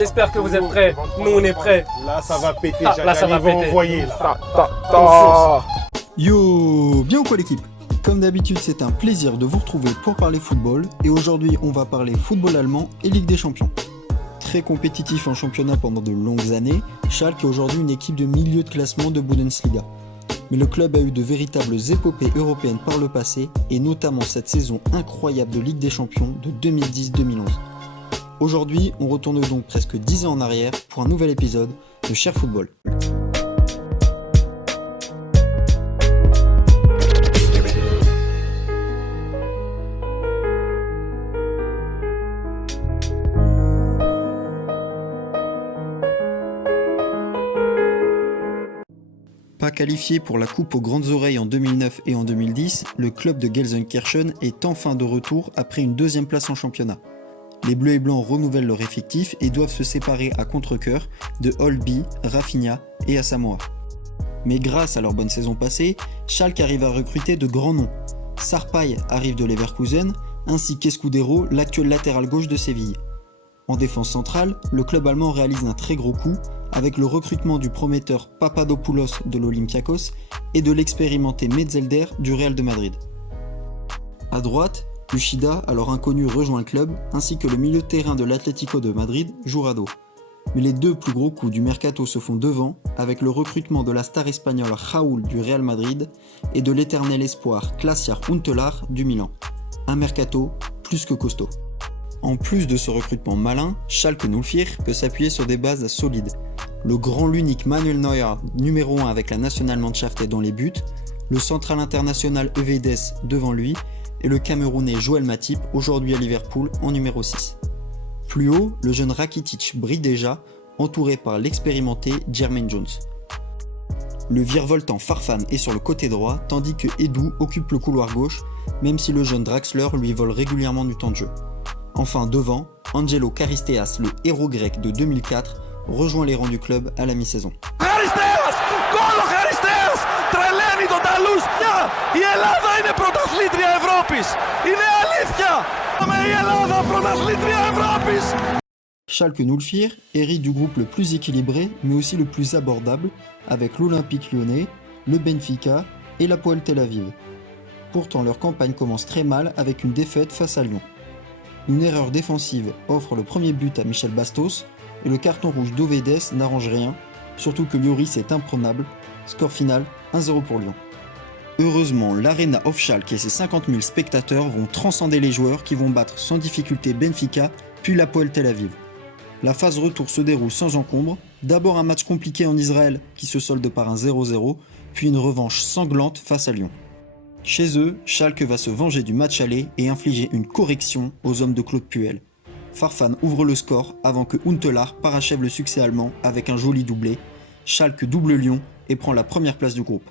J'espère que vous êtes prêts. Nous, on est prêts. Là, ça va péter. Là, ça va péter. Envoyer, là. Yo, bien ou quoi l'équipe? Comme d'habitude, c'est un plaisir de vous retrouver pour parler football. Et aujourd'hui, on va parler football allemand et Ligue des Champions. Très compétitif en championnat pendant de longues années, Schalke est aujourd'hui une équipe de milieu de classement de Bundesliga. Mais le club a eu de véritables épopées européennes par le passé, et notamment cette saison incroyable de Ligue des Champions de 2010-2011. Aujourd'hui, on retourne donc presque 10 ans en arrière pour un nouvel épisode de Cher Football. Pas qualifié pour la coupe aux grandes oreilles en 2009 et en 2010, le club de Gelsenkirchen est enfin de retour après une deuxième place en championnat. Les Bleus et Blancs renouvellent leur effectif et doivent se séparer à contre-cœur de Holby, Rafinha et Asamoah. Mais grâce à leur bonne saison passée, Schalke arrive à recruter de grands noms. Sarpay arrive de Leverkusen, ainsi qu'Escudero, l'actuel latéral gauche de Séville. En défense centrale, le club allemand réalise un très gros coup avec le recrutement du prometteur Papadopoulos de l'Olympiakos et de l'expérimenté Metzelder du Real de Madrid. À droite, Uchida, alors inconnu, rejoint le club, ainsi que le milieu de terrain de l'Atlético de Madrid, Jurado. Mais les deux plus gros coups du mercato se font devant, avec le recrutement de la star espagnole Raúl du Real Madrid et de l'éternel espoir Klasiar Huntelaar du Milan. Un mercato plus que costaud. En plus de ce recrutement malin, Schalke 04 peut s'appuyer sur des bases solides. L'unique Manuel Neuer, numéro 1 avec la Nationalmannschaft dans les buts, le central international Evedes devant lui, et le Camerounais Joël Matip, aujourd'hui à Liverpool, en numéro 6. Plus haut, le jeune Rakitic brille déjà, entouré par l'expérimenté Jermaine Jones. Le virevoltant Farfan est sur le côté droit, tandis que Edu occupe le couloir gauche, même si le jeune Draxler lui vole régulièrement du temps de jeu. Enfin devant, Angelo Charisteas, le héros grec de 2004, rejoint les rangs du club à la mi-saison. Η Ελλάδα είναι πρωταθλήτρια Ευρώπης. Είναι αλήθεια. Η Ελλάδα πρωταθλήτρια Ευρώπης. Schalke 04 hérite du groupe le plus équilibré, mais aussi le plus abordable, avec l'Olympique lyonnais, le Benfica et l'Hapoel Tel Aviv. Pourtant, leur campagne commence très mal avec une défaite face à Lyon. Une erreur défensive offre le premier but à Michel Bastos, et le carton rouge d'Ovedes n'arrange rien, surtout que Lloris est imprenable. Score final 1-0 pour Lyon. Heureusement, l'Arena of Schalke et ses 50 000 spectateurs vont transcender les joueurs qui vont battre sans difficulté Benfica, puis l'Hapoel Tel Aviv. La phase retour se déroule sans encombre, d'abord un match compliqué en Israël qui se solde par un 0-0, puis une revanche sanglante face à Lyon. Chez eux, Schalke va se venger du match aller et infliger une correction aux hommes de Claude Puel. Farfan ouvre le score avant que Huntelaar parachève le succès allemand avec un joli doublé. Schalke double Lyon et prend la première place du groupe.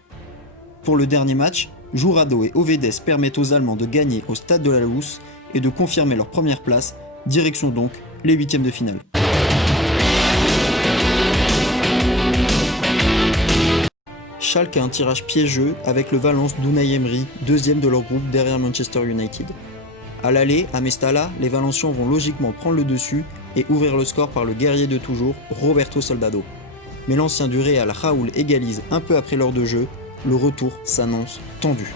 Pour le dernier match, Jurado et Ovedes permettent aux Allemands de gagner au stade de la Luz et de confirmer leur première place, direction donc les huitièmes de finale. Schalke a un tirage piégeux avec le Valence d'Unai Emery, deuxième de leur groupe derrière Manchester United. À l'aller, à Mestalla, les Valencians vont logiquement prendre le dessus et ouvrir le score par le guerrier de toujours, Roberto Soldado. Mais l'ancien du Real, Raúl, égalise un peu après l'heure de jeu. Le retour s'annonce tendu.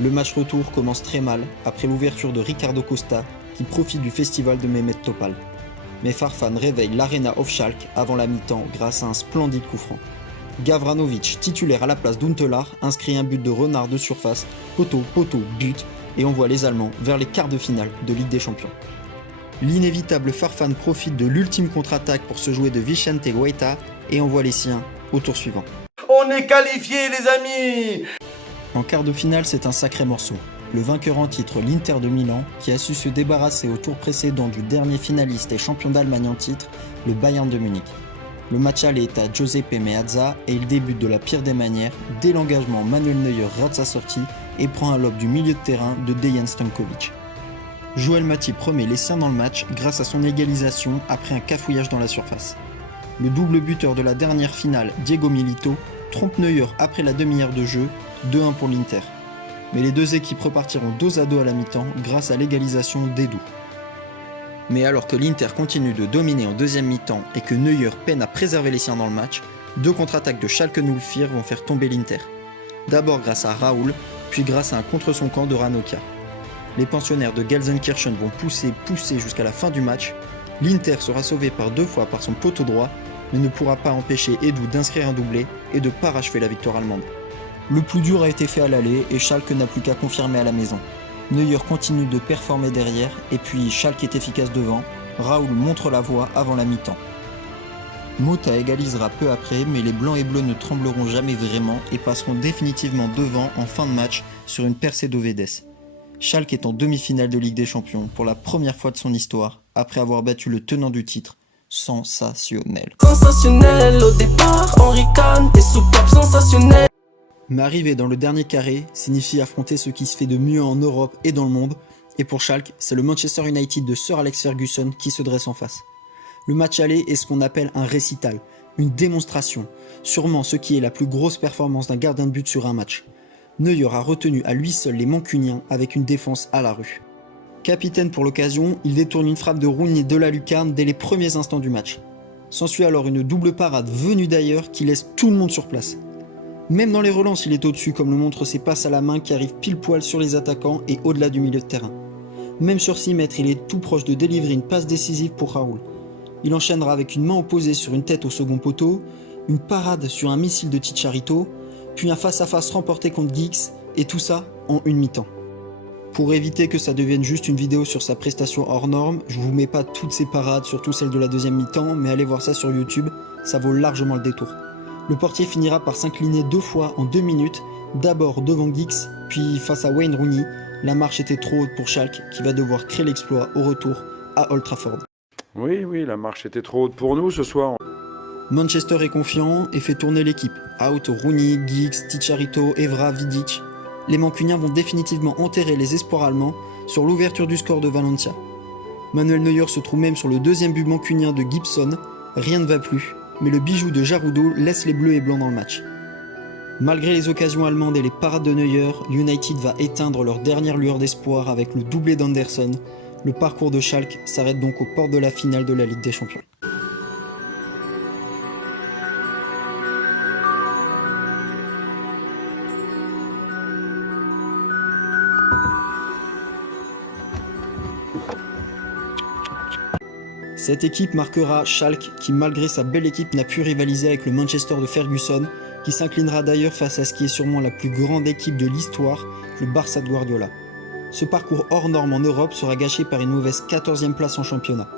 Le match retour commence très mal après l'ouverture de Ricardo Costa qui profite du festival de Mehmet Topal. Mais Farfan réveille l'Arena of Schalke avant la mi-temps grâce à un splendide coup franc. Gavranovic, titulaire à la place d'Huntelaar, inscrit un but de renard de surface, poteau, but, et envoie les Allemands vers les quarts de finale de Ligue des Champions. L'inévitable Farfan profite de l'ultime contre-attaque pour se jouer de Vicente Guaita et envoie les siens au tour suivant. On est qualifiés les amis. En quart de finale, c'est un sacré morceau. Le vainqueur en titre, l'Inter de Milan, qui a su se débarrasser au tour précédent du dernier finaliste et champion d'Allemagne en titre, le Bayern de Munich. Le match aller est à Giuseppe Meazza et il débute de la pire des manières. Dès l'engagement, Manuel Neuer rate sa sortie et prend un lob du milieu de terrain de Dejan Stankovic. Joël Matip remet les siens dans le match grâce à son égalisation après un cafouillage dans la surface. Le double buteur de la dernière finale, Diego Milito, trompe Neuer après la demi-heure de jeu, 2-1 pour l'Inter. Mais les deux équipes repartiront dos à dos à la mi-temps grâce à l'égalisation d'Edu. Mais alors que l'Inter continue de dominer en deuxième mi-temps et que Neuer peine à préserver les siens dans le match, deux contre-attaques de Schalke 04 vont faire tomber l'Inter. D'abord grâce à Raoul, puis grâce à un contre son camp de Ranocchia. Les pensionnaires de Gelsenkirchen vont pousser jusqu'à la fin du match. L'Inter sera sauvé par deux fois par son poteau droit, mais ne pourra pas empêcher Edu d'inscrire un doublé et de parachever la victoire allemande. Le plus dur a été fait à l'aller et Schalke n'a plus qu'à confirmer à la maison. Neuer continue de performer derrière et puis Schalke est efficace devant. Raoul montre la voie avant la mi-temps. Mota égalisera peu après, mais les blancs et bleus ne trembleront jamais vraiment et passeront définitivement devant en fin de match sur une percée d'Ovedes. Schalke est en demi-finale de Ligue des Champions pour la première fois de son histoire, après avoir battu le tenant du titre. Sensationnel. Sensationnel au départ, Henri Kahn et soupape sensationnel. Mais arriver dans le dernier carré signifie affronter ce qui se fait de mieux en Europe et dans le monde, et pour Schalke, c'est le Manchester United de Sir Alex Ferguson qui se dresse en face. Le match aller est ce qu'on appelle un récital, une démonstration, sûrement ce qui est la plus grosse performance d'un gardien de but sur un match. Neuer a retenu à lui seul les Mancuniens avec une défense à la rue. Capitaine pour l'occasion, il détourne une frappe de Rooney de la lucarne dès les premiers instants du match. S'ensuit alors une double parade venue d'ailleurs qui laisse tout le monde sur place. Même dans les relances, il est au-dessus comme le montrent ses passes à la main qui arrivent pile poil sur les attaquants et au-delà du milieu de terrain. Même sur 6 mètres, il est tout proche de délivrer une passe décisive pour Raoul. Il enchaînera avec une main opposée sur une tête au second poteau, une parade sur un missile de Chicharito, puis un face-à-face remporté contre Giggs, et tout ça en une mi-temps. Pour éviter que ça devienne juste une vidéo sur sa prestation hors norme, je vous mets pas toutes ces parades, surtout celles de la deuxième mi-temps, mais allez voir ça sur YouTube, ça vaut largement le détour. Le portier finira par s'incliner 2 fois en 2 minutes, d'abord devant Giggs, puis face à Wayne Rooney. La marche était trop haute pour Schalke, qui va devoir créer l'exploit au retour à Old Trafford. Oui, la marche était trop haute pour nous ce soir. Manchester est confiant et fait tourner l'équipe. Out, Rooney, Giggs, Chicharito, Evra, Vidic. Les Mancuniens vont définitivement enterrer les espoirs allemands sur l'ouverture du score de Valencia. Manuel Neuer se trouve même sur le deuxième but mancunien de Gibson. Rien ne va plus, mais le bijou de Jarudo laisse les bleus et blancs dans le match. Malgré les occasions allemandes et les parades de Neuer, United va éteindre leur dernière lueur d'espoir avec le doublé d'Anderson. Le parcours de Schalke s'arrête donc aux portes de la finale de la Ligue des Champions. Cette équipe marquera Schalke qui malgré sa belle équipe n'a pu rivaliser avec le Manchester de Ferguson, qui s'inclinera d'ailleurs face à ce qui est sûrement la plus grande équipe de l'histoire, le Barça de Guardiola. Ce parcours hors norme en Europe sera gâché par une mauvaise 14e place en championnat.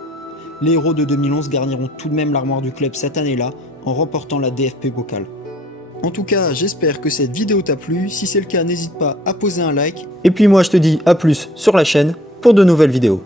Les héros de 2011 garniront tout de même l'armoire du club cette année-là en remportant la DFP Pokal. En tout cas, j'espère que cette vidéo t'a plu. Si c'est le cas, n'hésite pas à poser un like. Et puis moi je te dis à plus sur la chaîne pour de nouvelles vidéos.